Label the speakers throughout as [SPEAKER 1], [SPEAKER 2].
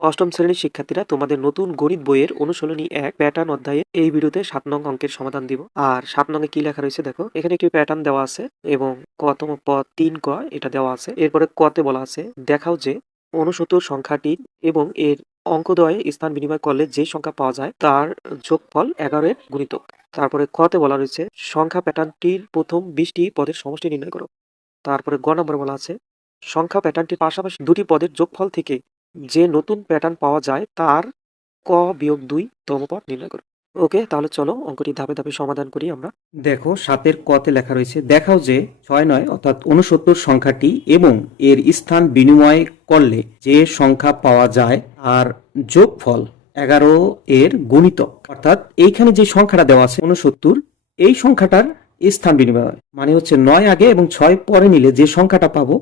[SPEAKER 1] অষ্টম শ্রেণির শিক্ষার্থীরা তোমাদের নতুন গণিত বইয়ের অনুশীলনী এক প্যাটার্ন অধ্যায়ে এই ভিডিওতে সাত নং অঙ্কের সমাধান দিব। আর সাত নং এ কি লেখা রয়েছে দেখো? এখানে একটি প্যাটার্ন দেওয়া আছে এবং কতম পদ তিন ক এটা দেওয়া আছে। এরপরে কতে বলা আছে, দেখাও যে অনুসত্তর সংখ্যাটি এবং এর অঙ্কদ্বয়ে স্থান বিনিময় করলে যে সংখ্যা পাওয়া যায় তার যোগফল এগারোর গুণিতক তারপরে কতে বলা রয়েছে, সংখ্যা প্যাটার্নটির প্রথম বিশটি পদের সমষ্টি নির্ণয় করো। তারপরে গ নম্বরে বলা আছে, সংখ্যা প্যাটার্নটির পাশাপাশি দুটি পদের যোগফল থেকে যে নতুন প্যাটার্ন পাওয়া যায়, তার ক বিয়োগ দুই তম পদ নির্ণয় করো। ওকে, তাহলে চলো অঙ্কটি ধাপে ধাপে সমাধান করি আমরা।
[SPEAKER 2] দেখো, সাতের কতে লেখা রয়েছে, দেখাও যে ছয় নয় অর্থাৎ উনসত্তর সংখ্যাটি এবং এর স্থান বিনিময় করলে যে সংখ্যা পাওয়া যায় আর যোগফল এগারো এর গুণিতক। অর্থাৎ এইখানে যে সংখ্যাটা দেওয়া আছে উনসত্তর এই সংখ্যাটার স্থান বিনিময় মানে হচ্ছে নয় আগে এবং ছয় পরে নিলে যে সংখ্যাটা পাবো,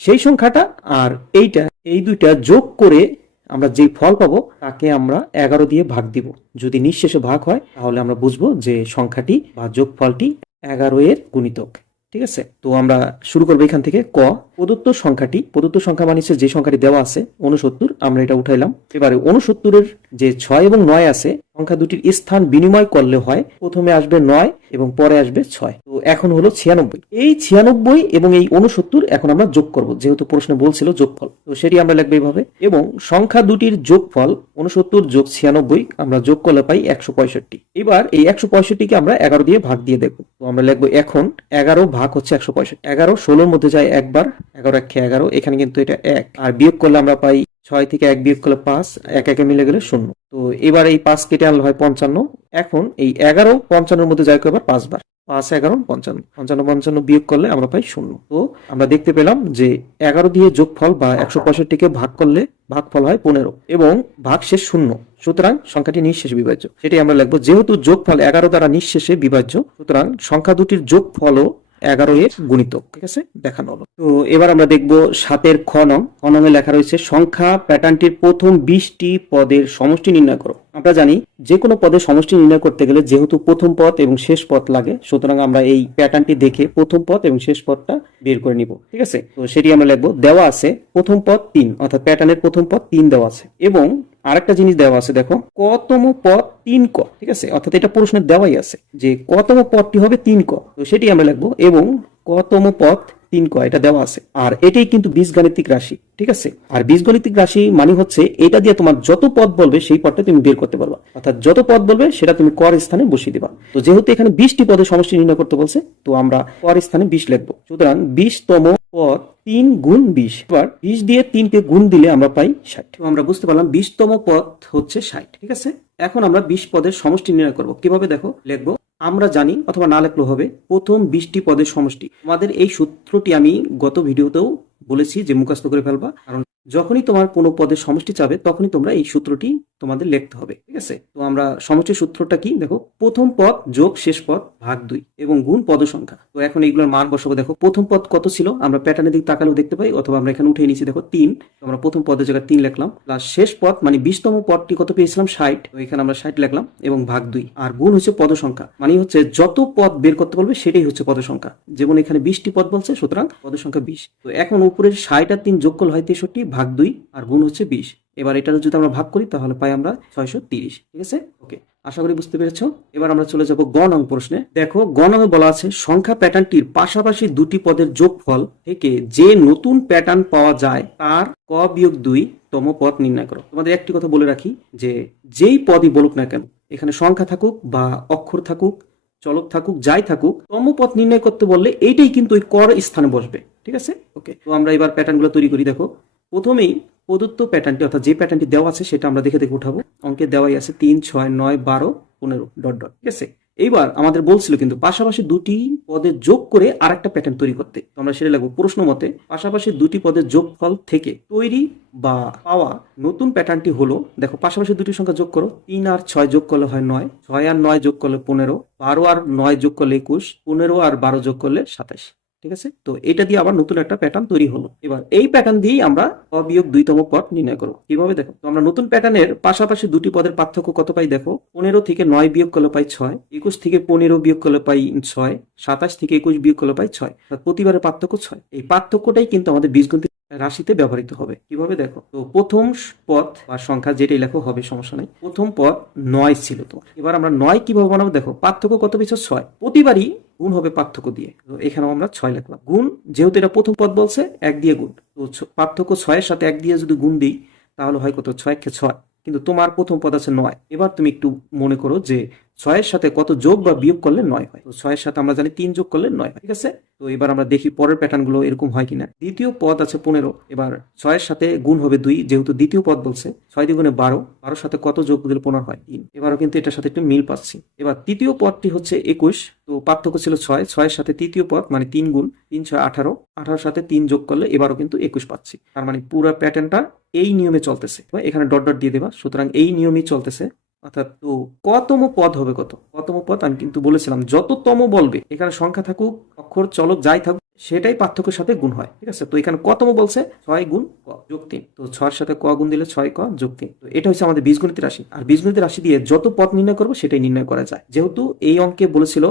[SPEAKER 2] সেই সংখ্যাটা আর এইটা এই দুইটা যোগ করে আমরা যে ফল পাবো, তাকে আমরা এগারো দিয়ে ভাগ দিব। যদি নিঃশেষে ভাগ হয়, তাহলে আমরা বুঝব যে সংখ্যাটি বা যোগ ফলটি এগারো এর গুণিতক। ঠিক আছে? তো আমরা শুরু করব এখান থেকে ক। প্রদত্ত সংখ্যাটি, প্রদত্ত সংখ্যা মানে যে সংখ্যাটি দেওয়া আছে উনসত্তর আমরা এটা উঠাইলাম। এবারে উনসত্তরের যে ছয় এবং নয় আছে সংখ্যা দুটির স্থান বিনিময় করলে হয়, প্রথমে আসবে নয় এবং পরে আসবে ছয়। তো এখন হলো ছিয়ানব্বই। এই ছিয়ানব্বই এবং এই উনসত্তর এখন আমরা যোগ করব, যেহেতু প্রশ্নে বলছিল যোগফল। তো সেটি আমরা লিখব এইভাবে। এবং সংখ্যা দুটির যোগফল উনসত্তর যোগ ছিয়ানব্বই আমরা যোগ করলে পাই একশো পঁয়ষট্টি। এবার এই একশো পঁয়ষট্টিকে আমরা এগারো দিয়ে ভাগ দিয়ে দেখব। তো আমরা লিখব এখন এগারো ভাগ হচ্ছে একশো পঁয়ষট্টি। এগারো, ষোলোর মধ্যে যায় একবার, এগারো এক এগারো, এখানে কিন্তু এটা এক। আর বিয়োগ করলে আমরা পাই ছয় থেকে এক বিয়োগ করলে পাঁচ, এক একে মিলে গেলে শূন্য। তো এবার এই পাঁচ কেটে আনলে হয় পঞ্চান্ন। এখন এই এগারো পঞ্চান্নর মধ্যে যায় কয়বার পাঁচবার। পাঁচ, এগারো, পঞ্চান্ন। পঞ্চান্ন পঞ্চান্ন বিয়োগ করলে আমরা পাই শূন্য। তো আমরা দেখতে পেলাম যে এগারো দিয়ে যোগফল বা একশো পঁয়ষট্টিকে ভাগ করলে ভাগফল হয় পনেরো এবং ভাগ শেষ শূন্য। সুতরাং সংখ্যাটি নিঃশেষে বিভাজ্য। সেটি আমরা লিখব, যেহেতু যোগফল এগারো দ্বারা নিঃশেষে বিভাজ্য, সুতরাং সংখ্যা দুটির যোগফলও এগারো এর গুণিতক, ঠিক আছে? দেখানো হলো। তো এবার আমরা দেখব সাতের খ নং। খ নং এ লেখা রয়েছে, সংখ্যা প্যাটার্নটির প্রথম বিশটি পদের সমষ্টি নির্ণয় করো। আমরা জানি যে কোনো পদে সমষ্টি নির্ণয় করতে গেলে যেহেতু প্রথম পদ এবং শেষ পদ লাগে, সুতরাং আমরা এই প্যাটার্নটি দেখে প্রথম পদ এবং শেষ পদটা বের করে নিব, ঠিক আছে? তো সেটি আমরা লিখব, দেওয়া আছে প্রথম পদ তিন, অর্থাৎ প্যাটার্নের প্রথম পদ তিন দেওয়া আছে এবং আরেকটা জিনিস দেওয়া আছে, দেখো, কতম পদ তিন ক, ঠিক আছে? অর্থাৎ এটা প্রশ্নের দেওয়াই আছে যে কতম পদটি হবে তিন ক, তো সেটি আমরা লিখব এবং কতম পদ তিন ক এটা দেওয়া আছে। আর এটাই কিন্তু বীজগাণিতিক রাশি, ঠিক আছে? আর বীজগণিতিক রাশি মানে হচ্ছে এটা দিয়ে তোমার যত পদ বলবে সেই পদটা তুমি বের করতে পারবা। অর্থাৎ যত পদ বলবে সেটা তুমি কর স্থানে বসিয়ে দিবা। তো যেহেতু এখানে বিশটি পদের সমষ্টি নির্ণয় করতে বলছে, তো আমরা কর স্থানে বিশ লিখব। সুতরাং বিশতম পদ তিন গুণ বিশ। এবার বিশ দিয়ে তিনকে গুণ দিলে আমরা পাই ষাট। আমরা বুঝতে পারলাম বিশতম পদ হচ্ছে ষাট, ঠিক আছে? এখন আমরা বিশ পদের সমষ্টি নির্ণয় করব। কীভাবে দেখো? লিখব আমরা জানি অথবা না লেখলেও হবে, প্রথম বিশটি পদের সমষ্টি। আমাদের এই সূত্রটি আমি গত ভিডিওতেও বলেছি যে মুখস্থ করে ফেলবা, কারণ যখনই তোমার কোনো পদের সমষ্টি চাবে, তখনই তোমরা এই সূত্রটি তোমাদের লিখতে হবে, ঠিক আছে? তো আমরা সমষ্টির সূত্রটা কি? দেখো, প্রথম পদ যোগ শেষ পদ ভাগ দুই এবং গুণ পদ সংখ্যা তো এখন এইগুলোর মান বসাবো, দেখো, প্রথম পদ কত ছিল? আমরা প্যাটার্নের দিক তাকালেও দেখতে পাই, অথবা আমরা এখানে উঠে নিয়েছি, দেখো, তিন। আমরা প্রথম পদের জায়গায় তিন লিখলাম প্লাস শেষ পদ মানে বিশতম পদটি কত পেয়েছিলাম? ষাট। তো এখানে আমরা ষাট লিখলাম এবং ভাগ দুই। আর গুণ হচ্ছে পদ সংখ্যা মানে হচ্ছে যত পদ বের করতে বলবে, সেটাই হচ্ছে পদ সংখ্যা যেমন এখানে বিশটি পদ বলছে, সুতরাং পদ সংখ্যা বিশ। তো এখন উপরের ষাট আর তিন যোগ করলে হয় তেষট্টি, ভাগ দুই, আর গুণ হচ্ছে বিশ। এবার এটা যদি আমরা ভাগ করি, তাহলে পাই আমরা ছয়শো তিরিশ। ঠিক আছে? ওকে আশা করি বুঝতে পেরেছ? এবার আমরা চলে যাব গ নং প্রশ্নে। দেখো, গ নং বলা আছে, সংখ্যা প্যাটার্নটির পাশাপাশি দুটি পদের যোগফল থেকে যে নতুন প্যাটার্ন পাওয়া যায়, তার ক বিয়োগ দুই তম পদ নির্ণয় করো। তোমাদের একটি কথা বলে রাখি, যে যেই পদই বলুক না কেন, এখানে সংখ্যা থাকুক বা অক্ষর থাকুক, চলক থাকুক, যাই থাকুক, তম পদ নির্ণয় করতে বললে এইটাই কিন্তু ওই কর স্থানে বসবে। ঠিক আছে? ওকে তো আমরা এবার প্যাটার্নগুলো তৈরি করি, দেখো। প্রথমেই প্রদত্ত প্যাটার্নটি অর্থাৎ যে প্যাটার্নটি দেওয়া আছে সেটা আমরা দেখে দেখে উঠাবো। অঙ্কে দেওয়াই আছে তিন, ছয়, নয়, বারো, পনেরো, ডট ডট, ঠিক আছে? এইবার আমাদের বলছিল কিন্তু পাশাপাশি দুটি পদের যোগ করে আরেকটা প্যাটার্ন তৈরি করতে। তো আমরা সেটা লাগবো প্রশ্ন মতে, পাশাপাশি দুটি পদের যোগফল থেকে তৈরি বা পাওয়া নতুন প্যাটার্নটি হলো, দেখো পাশাপাশি দুটি সংখ্যা যোগ করো, তিন আর ছয় যোগ করলে হয় নয়, ছয় আর নয় যোগ করলে পনেরো, বারো আর নয় যোগ করলে একুশ, পনেরো আর বারো যোগ করলে সাতাশ। ঠিক আছে? তো এটা দিয়ে আবার নতুন একটা প্যাটার্ন তৈরি হলো। এবার এই প্যাটার্ন দিয়েই আমরা অবিয়োগ দুইতম পদ নির্ণয় করব। কীভাবে দেখো? তো আমরা নতুন প্যাটার্নের পাশাপাশি দুটি পদের পার্থক্য কত পাই দেখো? পনেরো থেকে নয় বিয়োগ করলে পাই ছয়, একুশ থেকে পনেরো বিয়োগ করলে পাই ছয়, সাতাশ থেকে একুশ বিয়োগ করলে পাই ছয় প্রতিবারের পার্থক্য ছয়। এই পার্থক্যটাই কিন্তু আমাদের বীজগণিত রাশিতে ব্যবহৃত হবে। কীভাবে দেখো? তো প্রথম পদ বা সংখ্যা যেটাই লেখো হবে, সমস্যা নেই। প্রথম পদ নয় ছিল তোমার। এবার আমরা নয় কীভাবে বানাবো? দেখো, পার্থক্য কত পিছু ছয়। প্রতিবারই গুণ হবে পার্থক্য দিয়ে। তো এখানেও আমরা ছয় লিখলাম। গুণ, যেহেতু এটা প্রথম পদ বলছে, এক দিয়ে গুণ। তো পার্থক্য ছয়ের সাথে এক দিয়ে যদি গুণ দিই, তাহলে হয় কত? ছয় ছয়। কিন্তু তোমার প্রথম পদ আছে নয়। এবার তুমি একটু মনে করো যে ছয়ের সাথে কত যোগ বা বিয়োগ করলে নয় হয়? ছয়ের সাথে আমরা জানি তিন যোগ করলে নয় হয়, ঠিক আছে? তো এবার আমরা দেখি পরের প্যাটার্নগুলো এরকম হয় কিনা। দ্বিতীয় পদ আছে পনেরো। এবার ছয়ের সাথে গুণ হবে দুই, যেহেতু দ্বিতীয় পদ বলছে, ছয় দ্বিগুণে বারো। বারোর সাথে কত যোগ দিলে পনেরো হয়? তিন। এবারও কিন্তু এটার সাথে একটু মিল পাচ্ছি। এবার তৃতীয় পদটি হচ্ছে একুশ। তো পার্থক্য ছিল ছয়। ছয়ের সাথে তৃতীয় পদ মানে তিন গুণ, তিন ছয় আঠারো। আঠারোর সাথে তিন যোগ করলে এবারও কিন্তু একুশ পাচ্ছি। তার মানে পুরো প্যাটার্নটা এই নিয়মে চলতেছে। এখানে ডট ডট দিয়ে দেবা। সুতরাং এই নিয়মই চলতেছে। অর্থাৎ, তো কতম পদ হবে কত? কতম পদ আমি কিন্তু বলেছিলাম, যততম বলবে, এখানে সংখ্যা থাকুক, অক্ষর, চলক, যাই থাকুক, সেটাই পার্থক্যের সাথে গুণ হয়, ঠিক আছে? তো এখানে কতম বলছে? ছয় গুণ ক, যোগ তিন। তো ছয়ের সাথে ক গুণ দিলে ছয় ক, যোগ তিন। তো এটা হচ্ছে আমাদের বীজগণিত রাশি। আর বীজগণিত রাশি দিয়ে যত পথ নির্ণয় করব, সেটাই নির্ণয় করা যায়। যেহেতু এই অঙ্কে বলেছিল,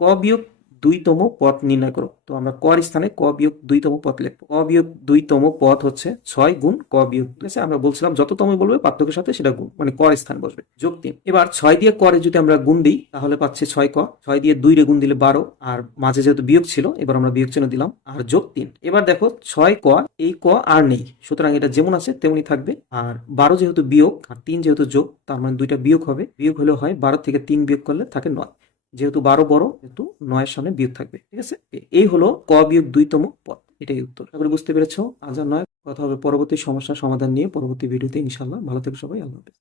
[SPEAKER 2] ক বিয়োগ দুইতম পথ নির্ণয় করো। তো আমরা কর স্থানে ক বিয়োগ দুইতম পথ লিখব। ক বিয়োগ দুইতম পথ হচ্ছে ছয় গুণ ক বিয়োগ ঠিক আছে? আমরা বলছিলাম যততম বলবে পার্থক্যের সাথে সেটা গুণ মানে কর স্থান বসবে। যোগ তিন। এবার ছয় দিয়ে করে যদি আমরা গুণ দিই, তাহলে পাচ্ছে ছয় ক। ছয় দিয়ে দুই রে গুণ দিলে বারো। আর মাঝে যেহেতু বিয়োগ ছিল, এবার আমরা বিয়োগ চিহ্ন দিলাম। আর যোগ তিন। এবার দেখো ছয় ক, এই ক আর নেই। সুতরাং এটা যেমন আছে, তেমনি থাকবে। আর বারো যেহেতু বিয়োগ, আর তিন যেহেতু যোগ, তার মানে দুইটা বিয়োগ হবে। বিয়োগ হলে হয় বারো থেকে তিন বিয়োগ করলে থাকে নয়। যেহেতু বারো বড়, যেহেতু নয়ের সামনে বিয়োগ থাকবে, ঠিক আছে? এই হলো ক বিয়োগ দুইতম পদ, এটাই উত্তর। করি বুঝতে পেরেছ। আজ আর নয়, কথা হবে পরবর্তী সমস্যার সমাধান নিয়ে পরবর্তী ভিডিওতে ইনশাল্লাহ ভালো থেকে সবাই, আল্লাহ হাফেজ।